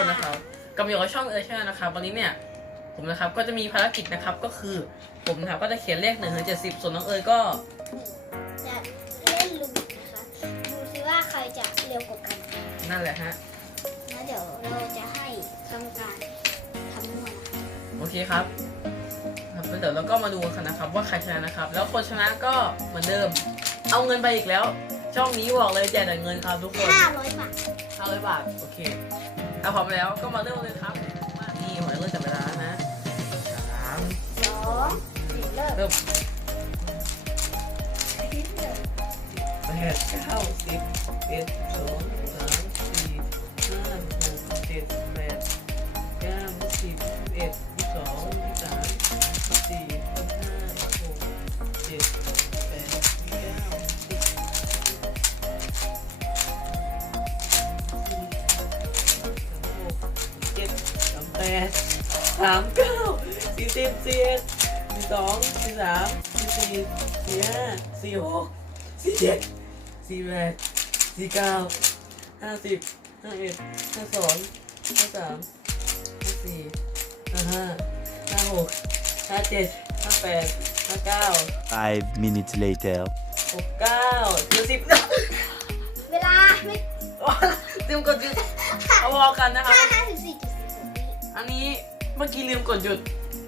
คนนะครับกำลังอยู่กับช่องเออร์ชานะครับวันนี้เนี่ยผมนะครับก็จะมีภารกิจนะครับก็คือผมนะครับก็จะเขียนเลขหนึ่งถึงเจ็ดสิบส่วนน้องเอ๋ยก็จะเล่นลูกนะคะดูซิว่าใครจะเร็วกว่ากันนั่นแหละฮะแล้วเดี๋ยวเราจะให้กรรมการทำนวดนะคะโอเคครับครับแล้วเดี๋ยวเราก็มาดูกันนะครับ ว่าใครชนะนะครับ แล้วคนชนะก็เหมือนเดิม เอาเงินไปอีกแล้ว ช่องนี้บอกเลยแจกแต่เงินครับทุกคนห้าร้อยบาทห้าร้อยบาทโอเค ถ้าพร้อมแล้วก็มาเริ่มเลยครับ นี่หมายเริ่มจับเวลานะสามสองสี่เริ่มเริ่มแปดเก้าสิบเอ็ดสอง ดสามเก้าสี่สิบสี่เอ็ดสี่สองสี่สามสี่สี่สี่ห้าสี่หกสี่เจ็ดสี่แปดสี่เก้าห้าสิบห้าเอ็ดห้าสองห้าสามห้าสี่ห้าห้าห้าหกห้าเจ็ดห้าแปดห้าเก้า Five minutes later. หกเก้าเดี๋ยวสิบ เวลาไม่ลืมกดหยุดเอาพอกันนะครับห้าห้าสิบสี่จุดสิบหกวิ อันนี้เมื่อกี้ลืมกดหยุด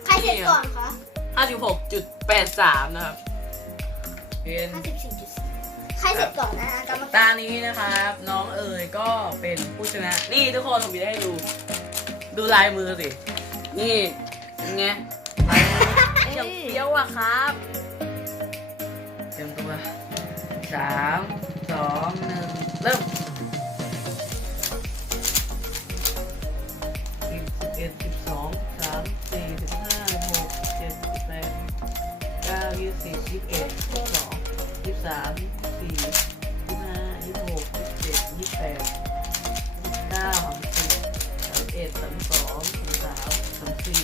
ใครเสร็จก่อนคะ56.83 นะครับเป็นห้าสิบสี่จุดใครเสร็จก่อนนะคะกรรมการตานี้นะครับ น้องเอ๋ยก็เป็นผู้ชนะ นี่ทุกคนผมจะให้ดู ดูลายมือสิ นี่เป็นไงลายมืออย่างเฟี้ยวอะครับเตรียมตัวสามสองหนึ่งเริ่ม ยี่สิบยี่สิบเอ็ดยี่สิบสองยี่สิบสามยี่สิบสี่ยี่สิบห้ายี่สิบหกยี่สิบเจ็ดยี่สิบแปดยี่สิบเก้าสามสิบสามเอ็ดสามสองสามสามสามสี่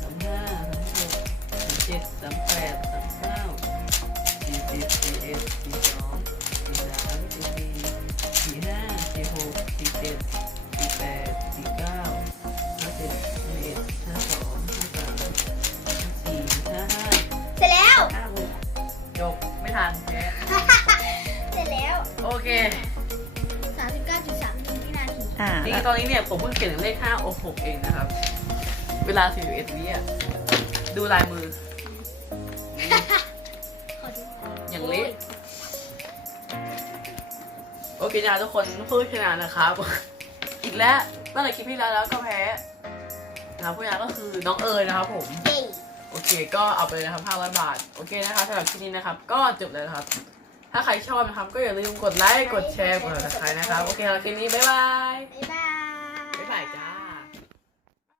สามห้าสามหกสามเจ็ดสามแปด โอเคสามสิบเก้าจุดสามวินาทีอ่าจริงๆตอนนี้เนี่ยผมเพิ่งเขียนเลข5โอ6เองนะครับ เวลา41วิอะดูลายมือ ขอดูอย่างเละโอเคนะทุกคนผู้ชนะนะครับ อีกแล้วตั้งแต่คลิปที่แล้วแล้วก็แพ้นะครับผู้ชนะก็คือน้องเอ๋ยนะครับผม เย้ โอเค ก็เอาไปเลยนะครับ500 บาท โอเคนะครับสำหรับคลิปนี้นะครับ ก็จบแล้วนะครับ ถ้าใครชอบนะครับ ก็อย่าลืมกดไลค์ กดแชร์ กดติดตามนะครับ โอเคแล้วคลิปนี้ บ๊ายบาย บ๊ายบ